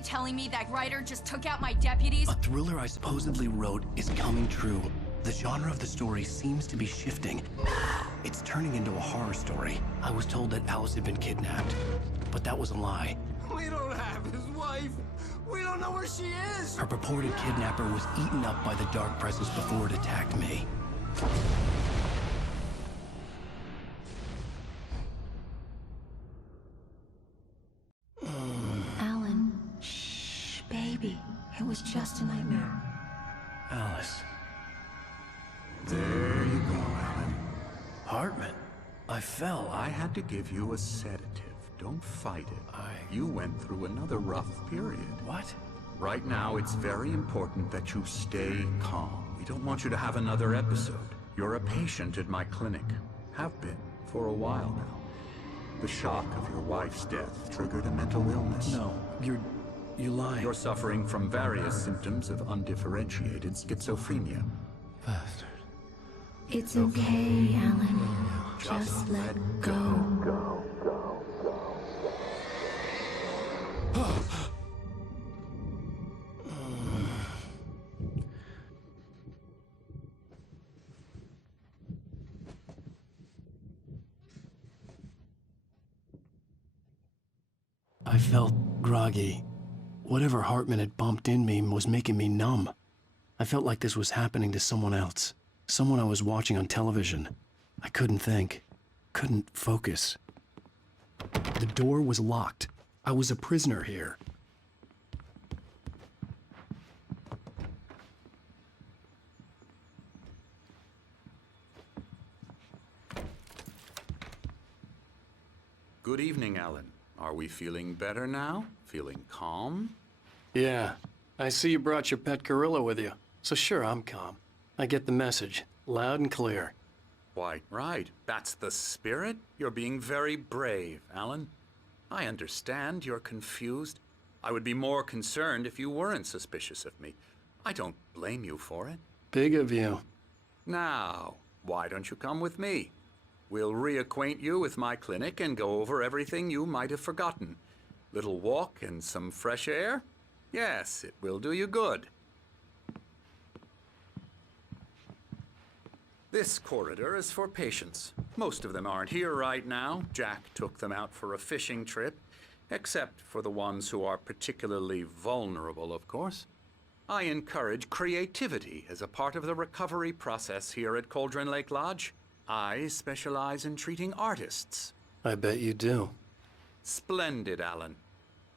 really telling me that writer just took out my deputies? A thriller I supposedly wrote is coming true. The genre of the story seems to be shifting. It's turning into a horror story. I was told that Alice had been kidnapped, but that was a lie. We don't have his wife. We don't know where she is. Her purported kidnapper was eaten up by the dark presence before it attacked me. Alan, shh, baby. It was just a nightmare. Alice. There you go, Alan. Hartman. I fell. I had to give you a sedative. Don't fight it. You went through another rough period. What? Right now, it's very important that you stay calm. We don't want you to have another episode. You're a patient at my clinic. Have been for a while now. The shock of your wife's death triggered a mental illness. No, you're lying. You're suffering from various symptoms of undifferentiated schizophrenia. Bastard. It's okay, Alan. Just let go. I felt groggy. Whatever Hartman had bumped in me was making me numb. I felt like this was happening to someone else. Someone I was watching on television. I couldn't think. Couldn't focus. The door was locked. I was a prisoner here. Good evening, Alan. Are we feeling better now? Feeling calm? Yeah. I see you brought your pet gorilla with you. So sure, I'm calm. I get the message. Loud and clear. Why, right. That's the spirit. You're being very brave, Alan. I understand you're confused. I would be more concerned if you weren't suspicious of me. I don't blame you for it. Big of you. Now, why don't you come with me? We'll reacquaint you with my clinic and go over everything you might have forgotten. Little walk and some fresh air? Yes, it will do you good. This corridor is for patients. Most of them aren't here right now. Jack took them out for a fishing trip, except for the ones who are particularly vulnerable, of course. I encourage creativity as a part of the recovery process here at Cauldron Lake Lodge. I specialize in treating artists. I bet you do. Splendid, Alan.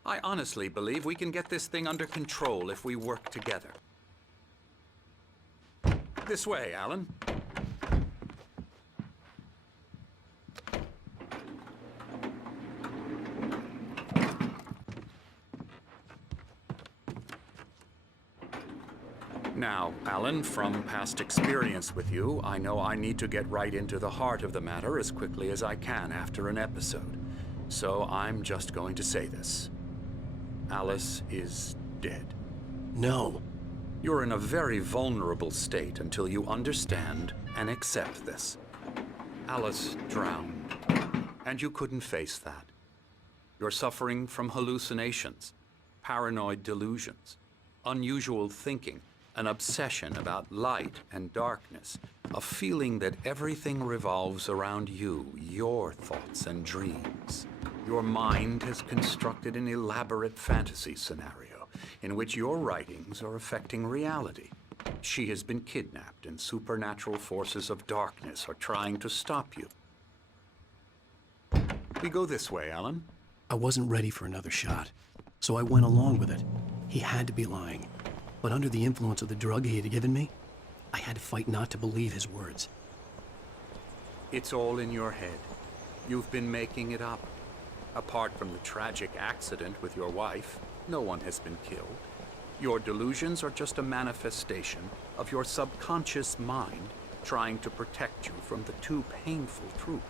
I honestly believe we can get this thing under control if we work together. This way, Alan. Now, Alan, from past experience with you, I know I need to get right into the heart of the matter as quickly as I can after an episode. So I'm just going to say this. Alice is dead. No. You're in a very vulnerable state until you understand and accept this. Alice drowned, and you couldn't face that. You're suffering from hallucinations, paranoid delusions, unusual thinking, an obsession about light and darkness, a feeling that everything revolves around you, your thoughts and dreams. Your mind has constructed an elaborate fantasy scenario in which your writings are affecting reality. She has been kidnapped and supernatural forces of darkness are trying to stop you. We go this way, Alan. I wasn't ready for another shot, so I went along with it. He had to be lying. But under the influence of the drug he had given me, I had to fight not to believe his words. It's all in your head. You've been making it up. Apart from the tragic accident with your wife, no one has been killed. Your delusions are just a manifestation of your subconscious mind trying to protect you from the too painful truth.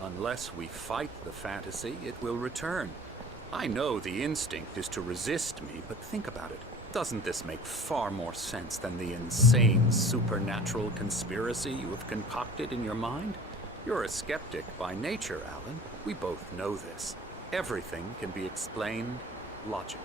Unless we fight the fantasy, it will return. I know the instinct is to resist me, but think about it. Doesn't this make far more sense than the insane supernatural conspiracy you have concocted in your mind? You're a skeptic by nature, Alan. We both know this. Everything can be explained logically.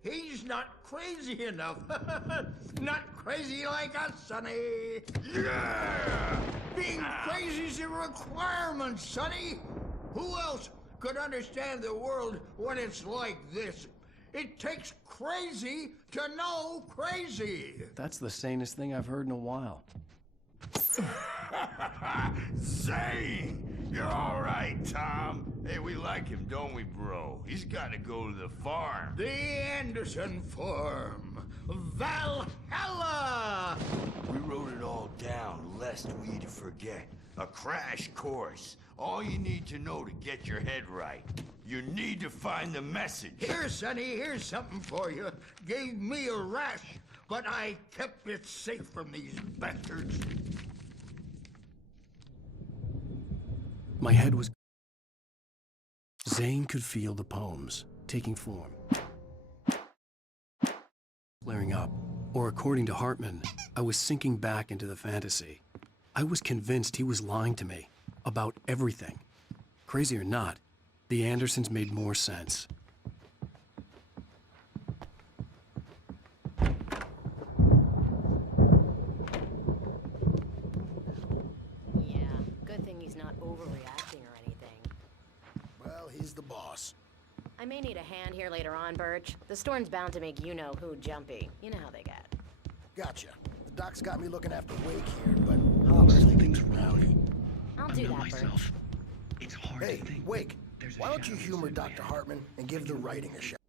He's not crazy enough. Not crazy like us, Sonny. Yeah! Being crazy's a requirement, Sonny. Who else could understand the world when it's like this? It takes crazy to know crazy. That's the sanest thing I've heard in a while. Zane! You're all right, Tom. Hey, we like him, don't we, bro? He's got to go to the farm. The Anderson Farm. Valhalla! We wrote it all down, lest we'd forget. A crash course. All you need to know to get your head right. You need to find the message. Here, Sonny, here's something for you. Gave me a rash, but I kept it safe from these bastards. My head was... Zane could feel the poems taking form. Flaring up. Or according to Hartman, I was sinking back into the fantasy. I was convinced he was lying to me about everything. Crazy or not, the Andersons made more sense. Yeah, good thing he's not overreacting or anything. Well, he's the boss. I may need a hand here later on, Birch. The storm's bound to make you-know-who jumpy. You know how they get. Gotcha. The doc's got me looking after Wake here, but Hollow's Everything's rowdy. I'll do that, Birch. It's hard Hey, to think. Wake, why don't you humor Dr. Hartman and give the writing a shot?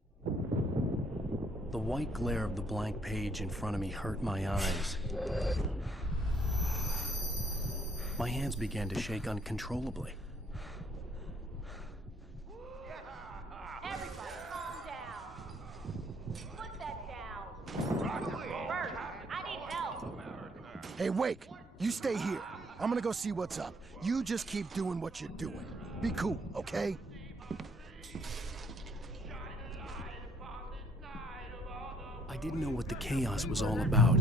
The white glare of the blank page in front of me hurt my eyes. My hands began to shake uncontrollably. Everybody, calm down. Put that down. Bert, I need help. Hey, Wake, you stay here. I'm gonna go see what's up. You just keep doing what you're doing. Be cool, okay? I didn't know what the chaos was all about,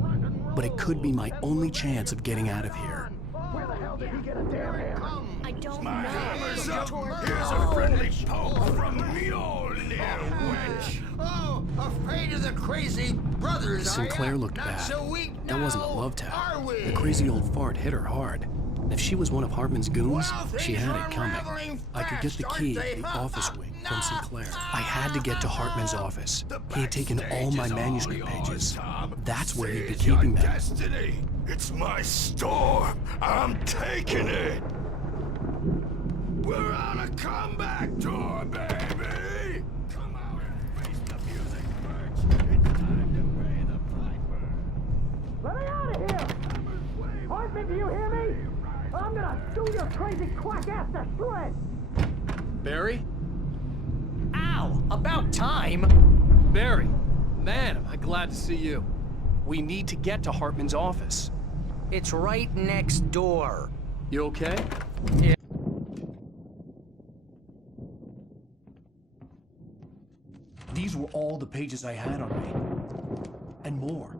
but it could be my only chance of getting out of here. Where the hell did he get a damn hammer? I don't My know. hammer's up. Here's a friendly poke from Mjolnir, wench. Oh, afraid of the crazy brothers, are Sinclair ya? looked Not bad. so weak That wasn't a now, love are tap. we? The crazy old fart hit her hard. If she was one of Hartman's goons, Well, she things had are it coming. unraveling I could get the fast, key aren't to the they? office wing from Sinclair. I had to get to Hartman's office. He had taken all my manuscript pages. That's where he'd be keeping them. Destiny. It's my storm. I'm taking it. We're on a comeback tour, baby. Come out and face the music, Birch. It's time to pay the piper. Let me out of here! Hartman, do you hear me? I'm gonna sue your crazy quack ass to shreds! Barry? Ow! About time! Barry! Man, am I glad to see you. We need to get to Hartman's office. It's right next door. You okay? Yeah. These were all the pages I had on me. And more.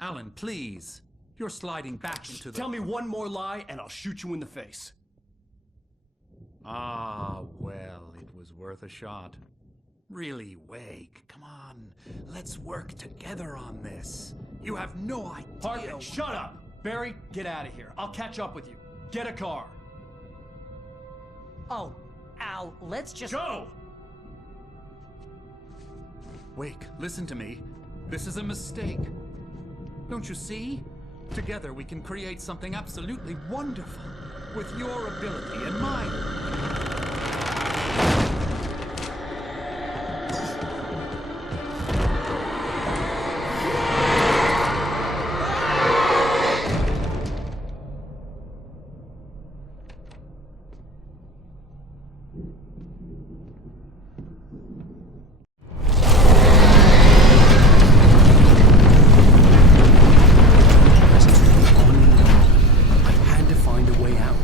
Alan, please. You're sliding back into the... Tell me one more lie and I'll shoot you in the face. Ah, well, it was worth a shot. Really, Wake, come on. Let's work together on this. You have no idea... Hartman, shut up! Barry, get out of here. I'll catch up with you. Get a car. Oh, Al, let's just... Go! Wake, listen to me. This is a mistake. Don't you see? Together we can create something absolutely wonderful. With your ability and mine. I had to find a way out.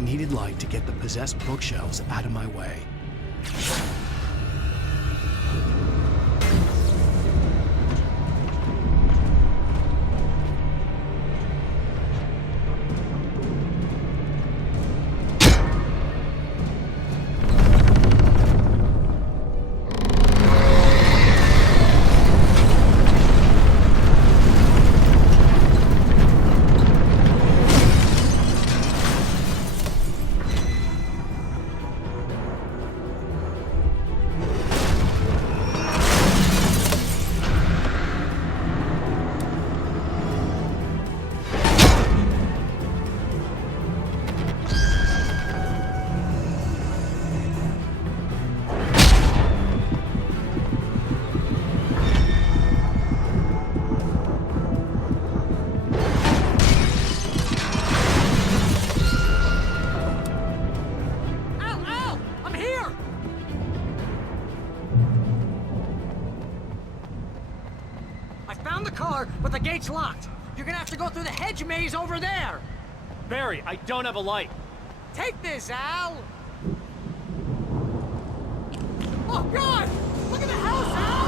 needed light to get the possessed bookshelves out of my way. But the gate's locked. You're gonna have to go through the hedge maze over there. Barry, I don't have a light. Take this, Al. Oh, God! Look at the house, Al!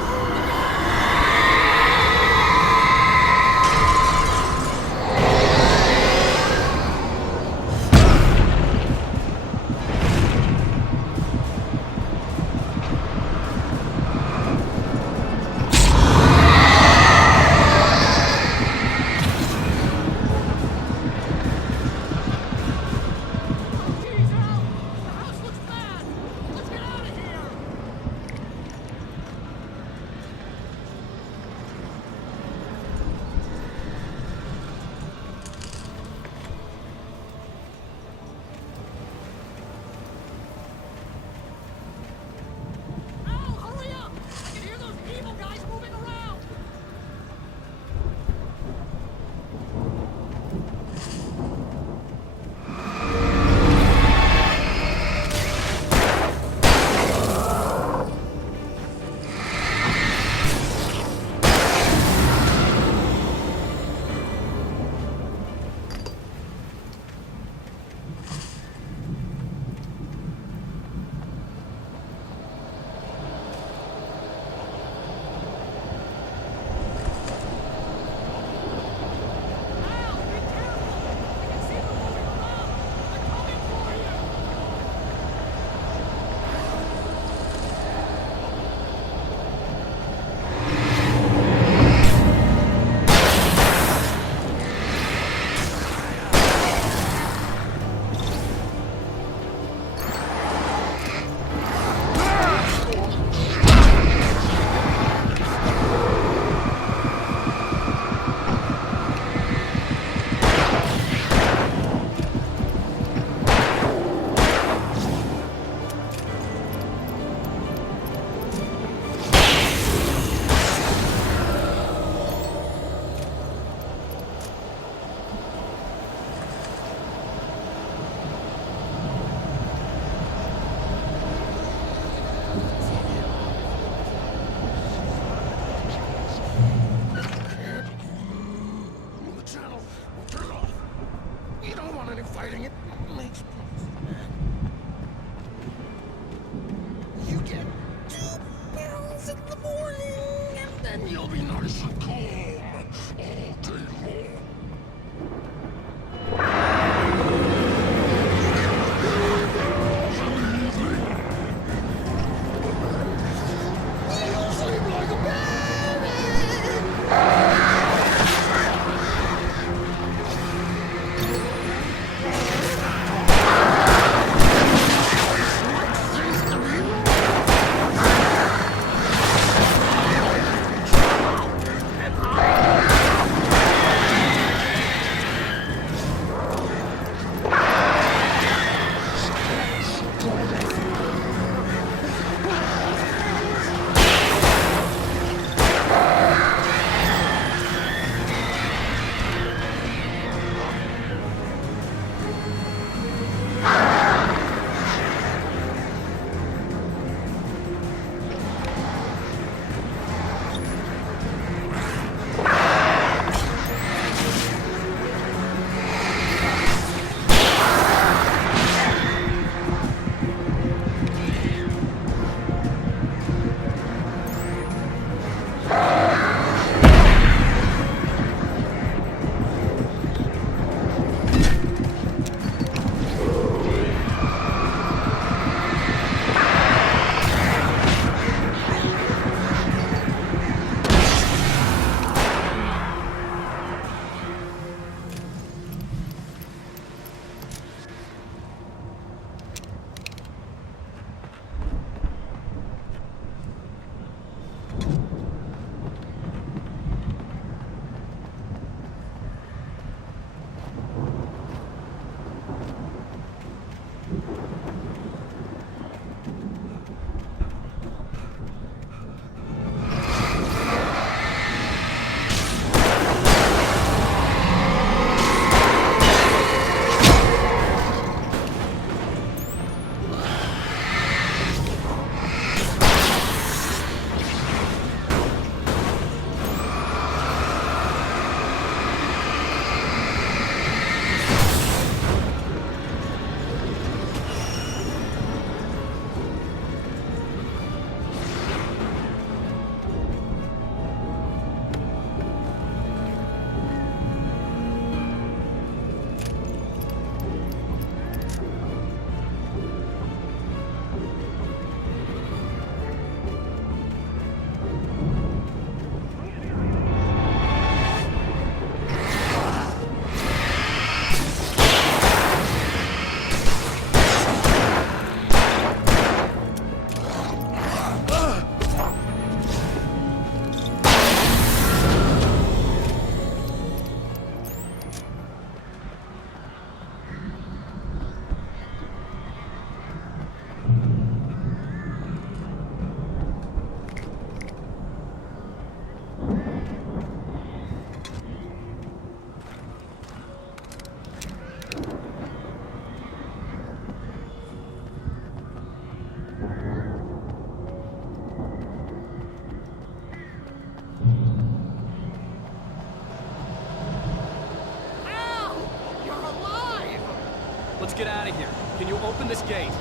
Let's get out of here. Can you open this gate?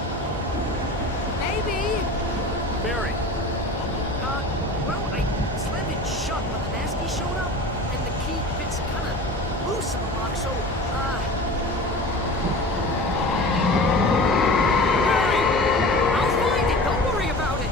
Maybe. Barry, Well, I slammed it shut when the nasty showed up, and the key fits kind of loose in the lock, so, Barry! I'll find it! Don't worry about it!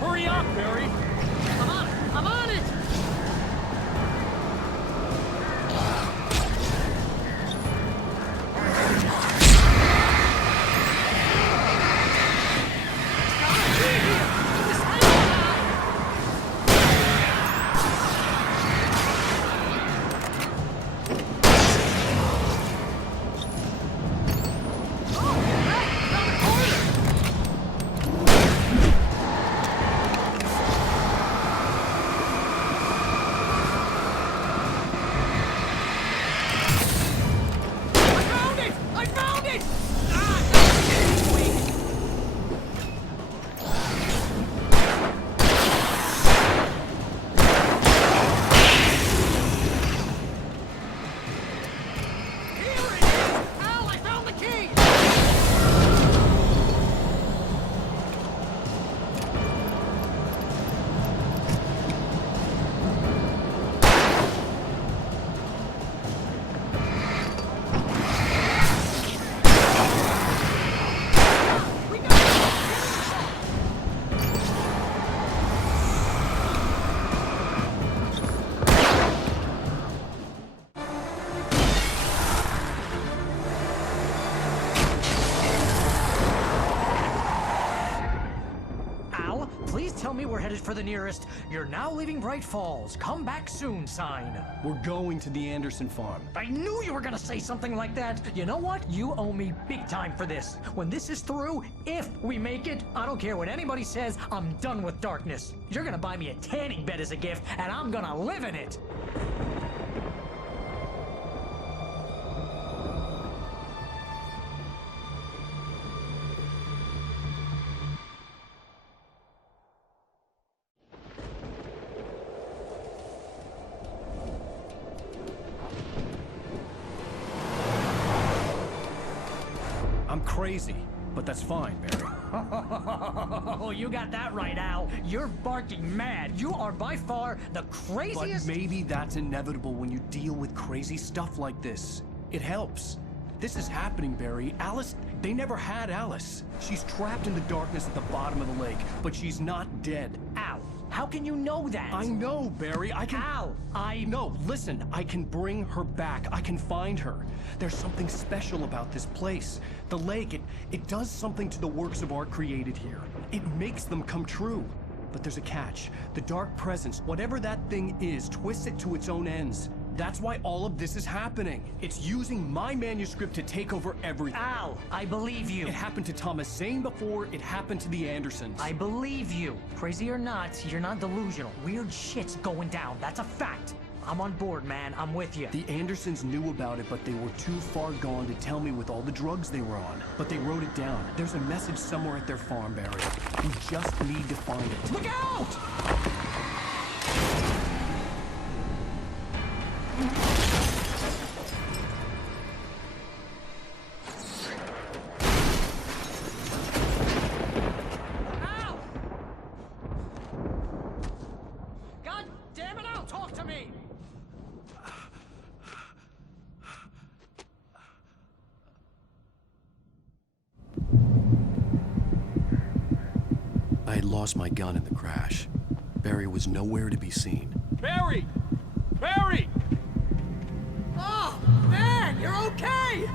hurry up, Barry! I'm on it! I'm on it! I found it! Here it is! Al, I found the key! We got it! Al, please tell me we're headed for the nearest "You're now leaving Bright Falls. Come back soon" sign. We're going to the Anderson farm. I knew you were gonna say something like that. You know what? You owe me big time for this. When this is through, if we make it, I don't care what anybody says, I'm done with darkness. You're gonna buy me a tanning bed as a gift, and I'm gonna live in it. I'm crazy, but that's fine, Barry. Oh, you got that right, Al. You're barking mad. You are by far the But craziest. maybe that's inevitable when you deal with crazy stuff like this. It helps. This is happening, Barry. Alice, they never had Alice. She's trapped in the darkness at the bottom of the lake, but she's not dead. Al, how can you know that? I know, Barry. I can... Al, No, listen. I can bring her back. I can find her. There's something special about this place. The lake, it does something to the works of art created here. It makes them come true. But there's a catch. The dark presence, whatever that thing is, twists it to its own ends. That's why all of this is happening. It's using my manuscript to take over everything. Al, I believe you. It happened to Thomas Zane before, it happened to the Andersons. I believe you. Crazy or not, you're not delusional. Weird shit's going down. That's a fact. I'm on board, man. I'm with you. The Andersons knew about it, but they were too far gone to tell me with all the drugs they were on. But they wrote it down. There's a message somewhere at their farm, Barry. We just need to find it. Look out! Al! God damn it, Al, talk to me! I had lost my gun in the crash. Barry was nowhere to be seen. Barry! Barry! Oh, man, you're okay!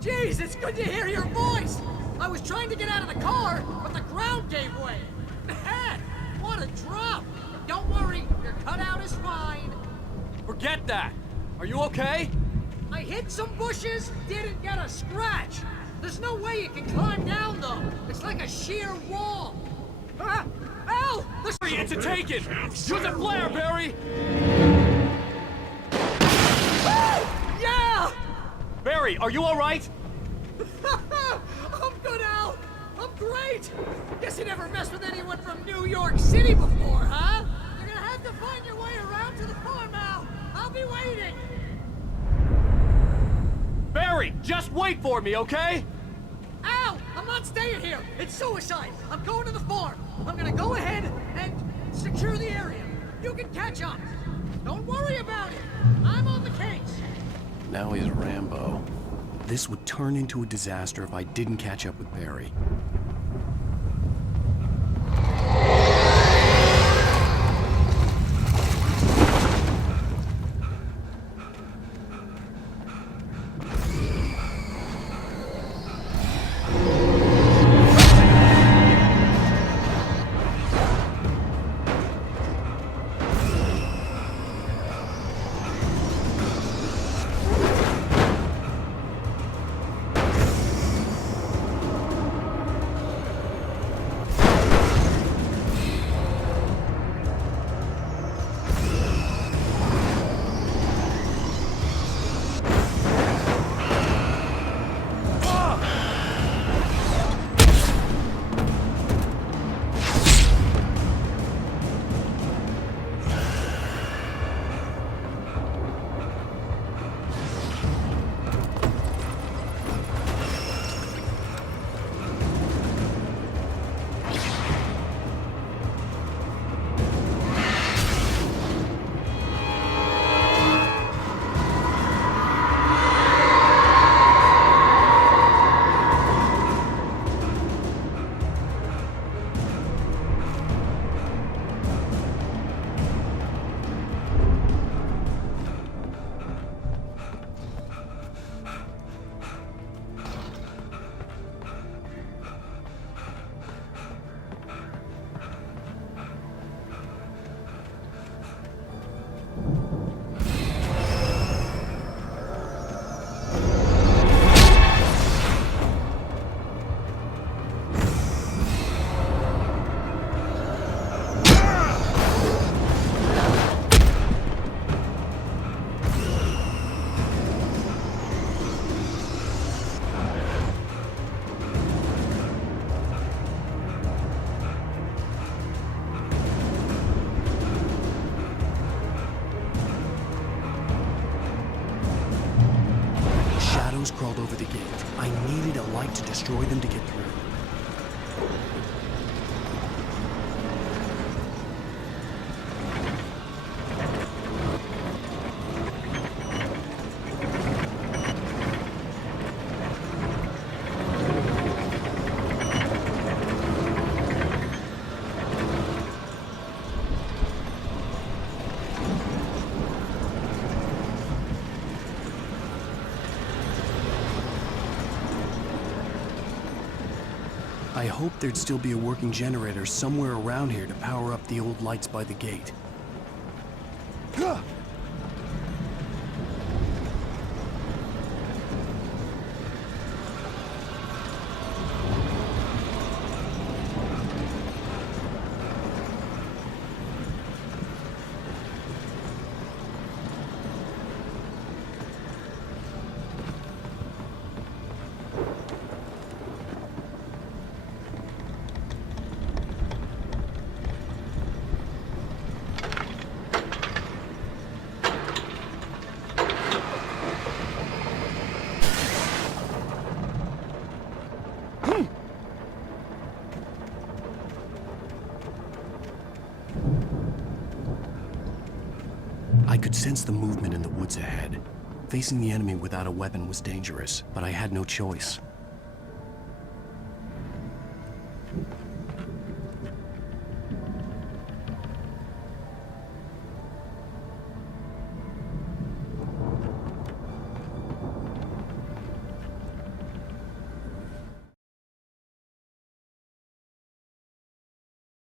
Jeez, it's good to hear your voice! I was trying to get out of the car, but the ground gave way! Man, what a drop! Don't worry, your cutout is fine. Forget that! Are you okay? I hit some bushes, didn't get a scratch. There's no way you can climb down, though. It's like a sheer wall. Ah! Al! Barry, it's a take-it! Use a flare, Barry! Yeah! Barry, are you all right? I'm good, Al! I'm great! Guess you never messed with anyone from New York City before, huh? You're gonna have to find your way around to the farm now. I'll be waiting. Barry, just wait for me, okay? Al, I'm not staying here. It's suicide. I'm going to the farm. I'm gonna go ahead and secure the area. You can catch up. Don't worry about it. I'm on the case. Now he's Rambo. This would turn into a disaster if I didn't catch up with Barry. Crawled over the gate. I needed a light to destroy them to get through. I hoped there'd still be a working generator somewhere around here to power up the old lights by the gate. I could sense the movement in the woods ahead. Facing the enemy without a weapon was dangerous, but I had no choice.